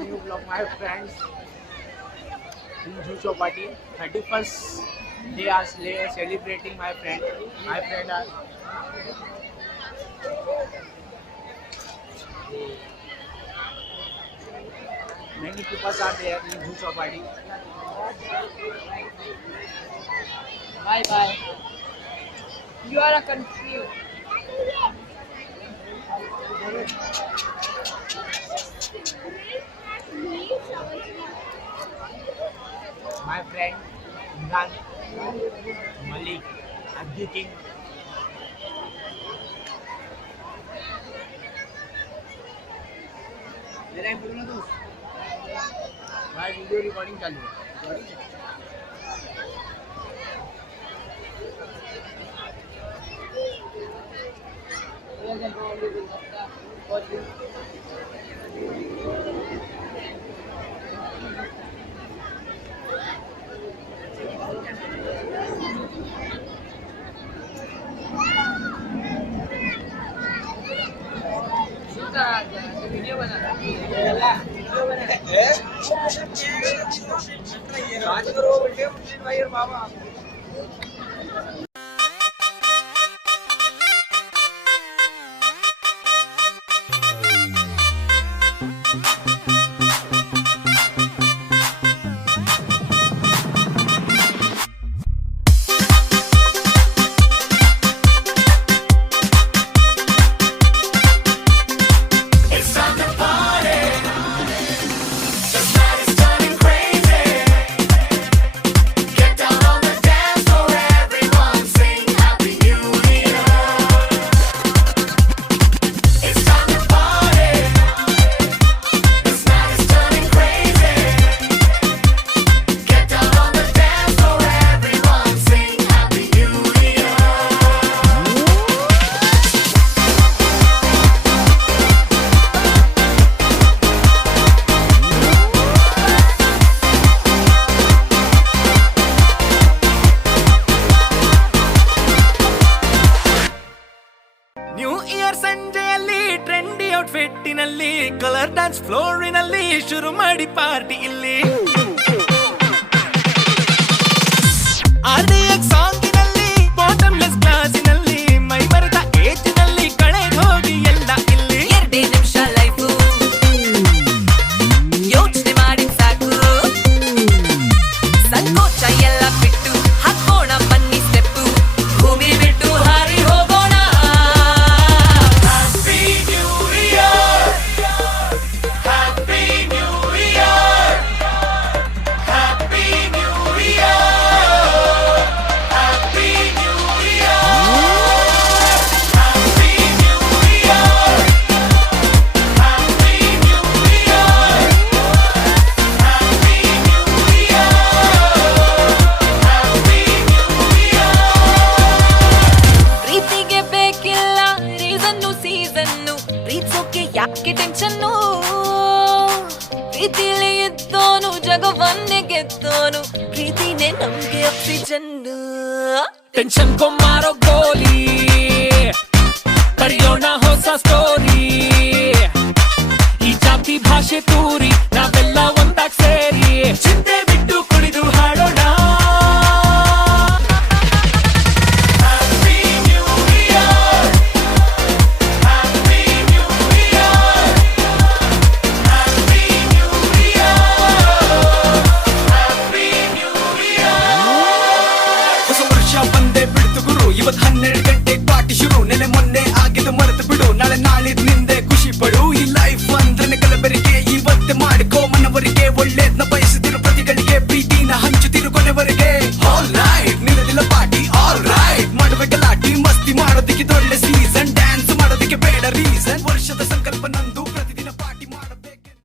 new vlog. My friends in Jucho party. 31st they are celebrating my friend. My friend are many people are there in Jucho party. Bye bye. You are a confused. My friend Imran Malik Abdi King. मेरा बोल ना तू भाई video recording चालू है video बना बाबा new year ಸಂಜೆಯಲ್ಲಿ ಟ್ರೆಂಡಿ ಔಟ್ಫಿಟ್ಟಿನಲ್ಲಿ ಕಲರ್ ಡ್ಯಾನ್ಸ್ ಫ್ಲೋರಿನಲ್ಲಿ ಶುರು ಮಾಡಿ ಪಾರ್ಟಿ ಇಲ್ಲಿ RDX ಸಾಂಗಿನಲ್ಲಿ ಬಾಟಮ್ಲೆಸ್ ಗ್ಲಾಸಿನಲ್ಲಿ ಮೈ ಮರೆತ ಏಜಿನಲ್ಲಿ ಕಳೆದು ಹೋಗಿ ಎಲ್ಲ ಇಲ್ಲಿ 2 ನಿಮಿಷ ಲೈಫು ಯೋಚನೆ ಮಾಡಿ ಸಾಕು ಸಂಕೋಚ ಎಲ್ಲ ಬಿಟ್ಟು ಹಾಕೋಣ ಬನ್ನಿ ಸ್ಟೆಪ್ಪು ಭೂಮಿ ಬಿಟ್ಟು ಹಾರಿ ಹೋಗೋಣ ಪ್ರೀತಿಗೆ ಬೇಕಿಲ್ಲ ರೀಸನ್ನು ಸೀಸನ್ನು ಪ್ರೀತಿಸೋಕೆ ಯಾಕೆ ಟೆನ್ಷನ್ನು ಪ್ರೀತಿಲಿ ಇದ್ದೋನು ಜಗವನ್ನೇ ಗೆದ್ದೋನು ಪ್ರೀತಿನೇ ನಮ್ಗೆ ಆಕ್ಸಿಜನ್ನು ಟೆನ್ಷನ್ ಮಾರೋ ಗೋಲಿ ಬರೆಯೋಣ ಹೊಸ ಸ್ಟೋರಿ ಈ ಜಾತಿ ಭಾಷೆ ತೂರಿ ನಾವೆಲ್ಲ ಒಂದಾಗ್ ಸೇರಿ ಚಿಂತೆ